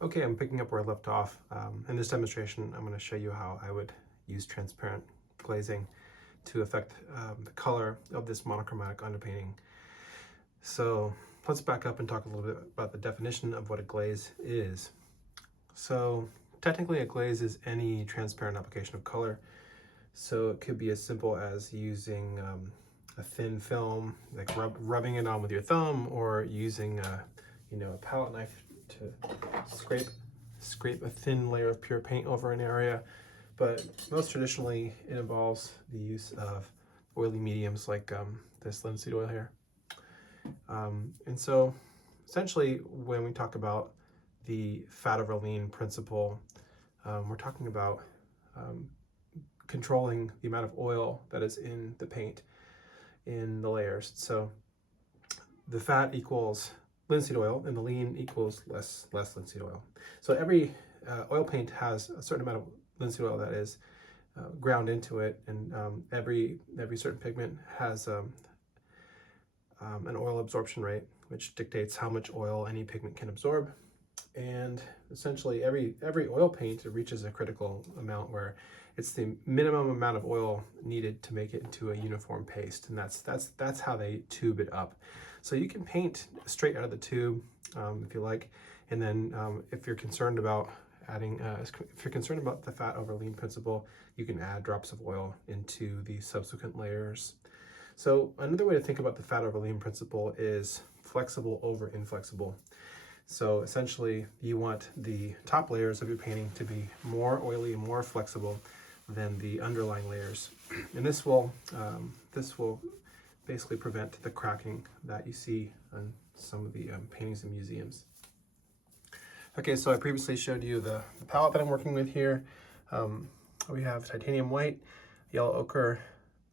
Okay, I'm picking up where I left off. In this demonstration, I'm going to show you how I would use transparent glazing to affect the color of this monochromatic underpainting. So let's back up and talk a little bit about the definition of what a glaze is. So technically a glaze is any transparent application of color. So it could be as simple as using a thin film, like rubbing it on with your thumb, or using a palette knife to scrape a thin layer of pure paint over an area. But most traditionally, it involves the use of oily mediums like this linseed oil here. And so essentially, when we talk about the fat over lean principle, we're talking about controlling the amount of oil that is in the paint in the layers. So the fat equals linseed oil and the lean equals less linseed oil. So every oil paint has a certain amount of linseed oil that is ground into it, and every certain pigment has an oil absorption rate, which dictates how much oil any pigment can absorb. And essentially every oil paint reaches a critical amount where it's the minimum amount of oil needed to make it into a uniform paste, and that's how they tube it up. So you can paint straight out of the tube if you like, and then if you're concerned about the fat over lean principle, you can add drops of oil into the subsequent layers. So another way to think about the fat over lean principle is flexible over inflexible. So essentially, you want the top layers of your painting to be more oily and more flexible than the underlying layers, and this will basically prevent the cracking that you see on some of the paintings in museums. Okay, so I previously showed you the palette that I'm working with here. We have titanium white, yellow ochre.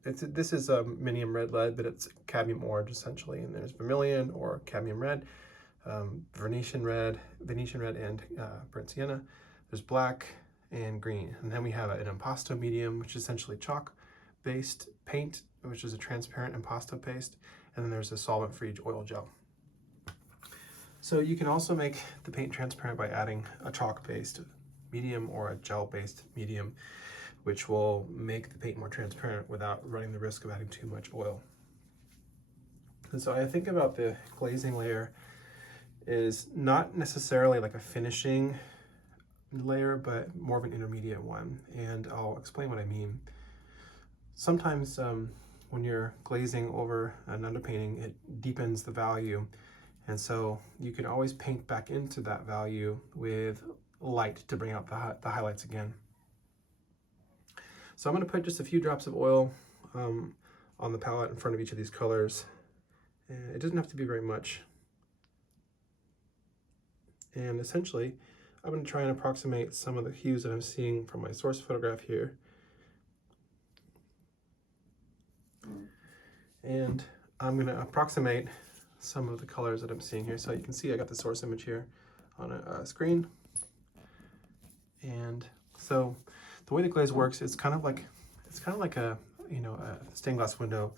This is a minium red lead, but it's cadmium orange essentially, and there's vermilion or cadmium red, Venetian red, and burnt sienna. There's black and green, and then we have an impasto medium, which is essentially chalk-based paint, which is a transparent impasto paste, and then there's a solvent-free oil gel. So you can also make the paint transparent by adding a chalk-based medium or a gel-based medium, which will make the paint more transparent without running the risk of adding too much oil. And so I think about the glazing layer is not necessarily like a finishing layer, but more of an intermediate one, and I'll explain what I mean. Sometimes when you're glazing over an underpainting, it deepens the value, and so you can always paint back into that value with light to bring out the highlights again. So I'm going to put just a few drops of oil on the palette in front of each of these colors, and it doesn't have to be very much. And essentially, I'm going to try and approximate some of the hues that I'm seeing from my source photograph here. And I'm going to approximate some of the colors that I'm seeing here. So you can see I got the source image here on a screen. And so the way the glaze works, it's kind of like a stained glass window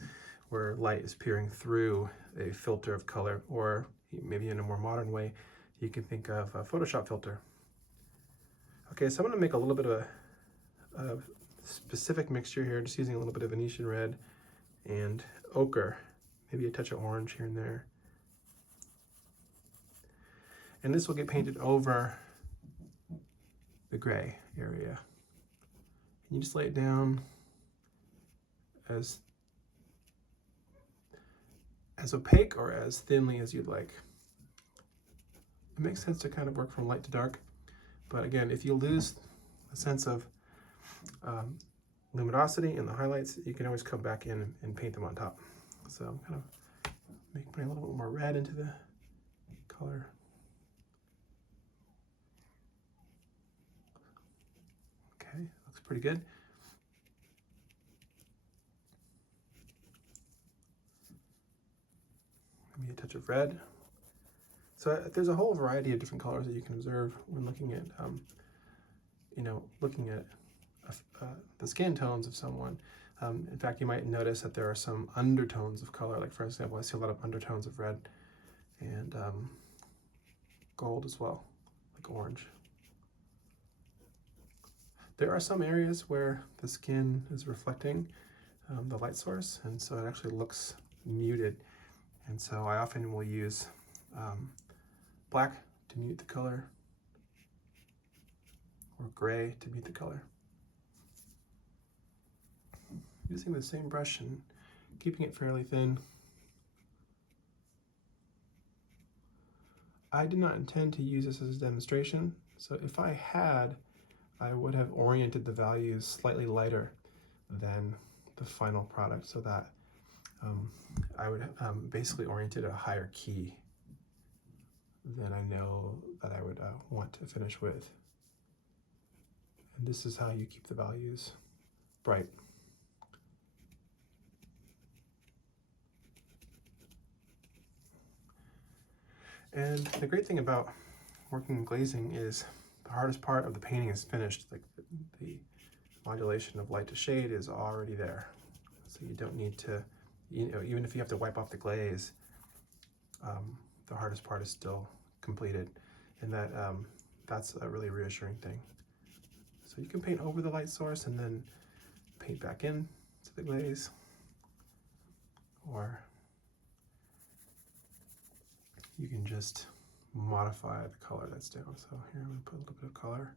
where light is peering through a filter of color, or maybe in a more modern way, you can think of a Photoshop filter. Okay, so I'm going to make a little bit of a specific mixture here, just using a little bit of Venetian red and ochre, maybe a touch of orange here and there. And this will get painted over the gray area. And you just lay it down as opaque or as thinly as you'd like. It makes sense to kind of work from light to dark, but again, if you lose a sense of luminosity in the highlights, you can always come back in and paint them on top. So I'm kind of putting a little bit more red into the color. Okay, looks pretty good. Maybe a touch of red. So there's a whole variety of different colors that you can observe when looking at, the skin tones of someone. In fact, you might notice that there are some undertones of color. Like for example, I see a lot of undertones of red and gold as well, like like orange. There are some areas where the skin is reflecting the light source, and so it actually looks muted. And so I often will use black to mute the color, or gray to mute the color. Using the same brush and keeping it fairly thin. I did not intend to use this as a demonstration, so if I had, I would have oriented the values slightly lighter than the final product, so that I would basically oriented a higher key than I know that I would want to finish with. And this is how you keep the values bright. And the great thing about working in glazing is the hardest part of the painting is finished. Like the modulation of light to shade is already there. So you don't need to, even if you have to wipe off the glaze, the hardest part is still completed. And that's a really reassuring thing. So you can paint over the light source and then paint back in to the glaze, or you can just modify the color that's down. So here I'm going to put a little bit of color.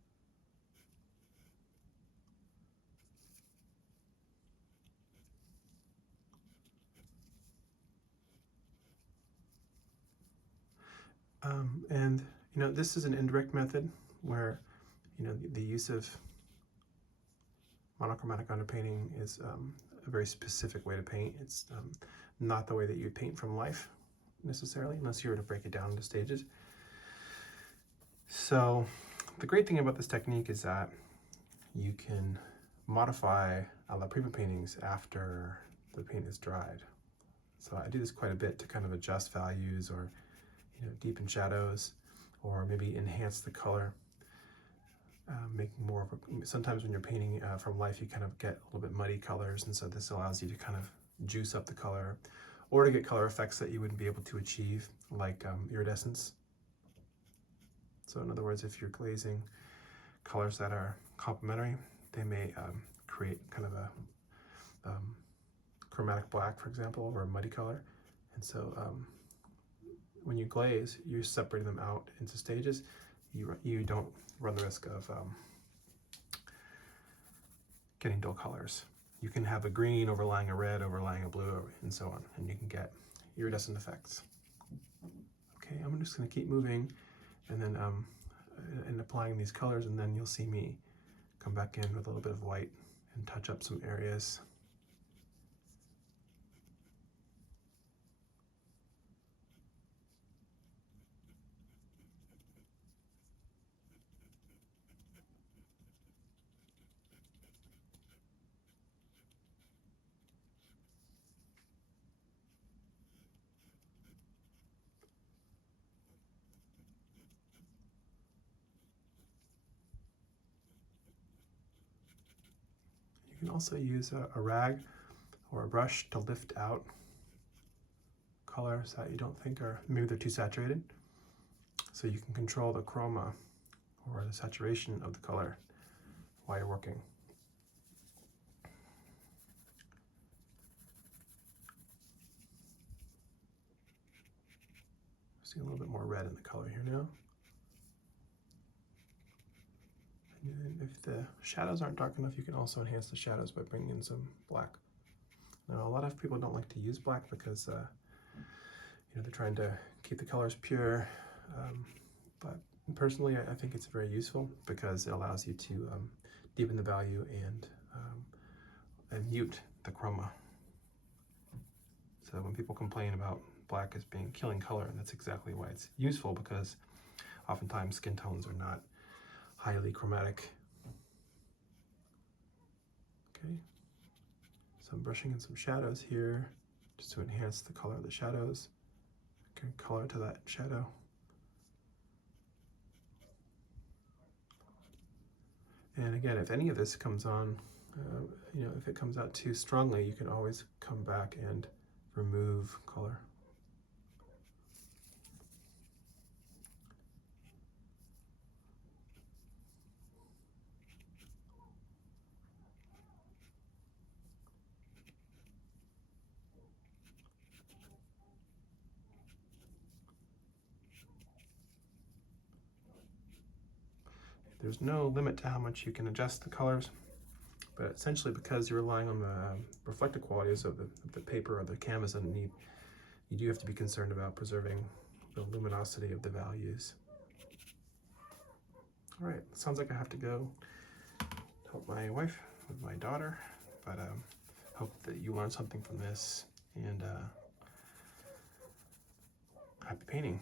And this is an indirect method where the use of monochromatic underpainting is a very specific way to paint. It's not the way that you paint from life necessarily, unless you were to break it down into stages. So the great thing about this technique is that you can modify a la prima paintings after the paint is dried. So I do this quite a bit to kind of adjust values, or deepen shadows, or maybe enhance the color, making more of sometimes when you're painting from life, you kind of get a little bit muddy colors, and so this allows you to kind of juice up the color, or to get color effects that you wouldn't be able to achieve, like iridescence. So in other words, if you're glazing colors that are complementary, they may create kind of a chromatic black, for example, or a muddy color. And so when you glaze, you're separating them out into stages. You don't run the risk of getting dull colors. You can have a green overlying a red, overlying a blue, and so on, and you can get iridescent effects. Okay, I'm just going to keep moving, and then and applying these colors, and then you'll see me come back in with a little bit of white and touch up some areas. You can also use a rag or a brush to lift out colors that you don't think are, maybe they're too saturated. So you can control the chroma or the saturation of the color while you're working. See a little bit more red in the color here now. And if the shadows aren't dark enough, you can also enhance the shadows by bringing in some black. Now, a lot of people don't like to use black because they're trying to keep the colors pure. But personally, I think it's very useful because it allows you to deepen the value and mute the chroma. So when people complain about black as being killing color, and that's exactly why it's useful, because oftentimes skin tones are not highly chromatic. Okay, so I'm brushing in some shadows here just to enhance the color of the shadows. Okay, color to that shadow. And again, if any of this comes on, if it comes out too strongly, you can always come back and remove color. There's no limit to how much you can adjust the colors, but essentially because you're relying on the reflective qualities of the paper or the canvas underneath, you do have to be concerned about preserving the luminosity of the values. All right, sounds like I have to go help my wife with my daughter, but hope that you learned something from this, and happy painting.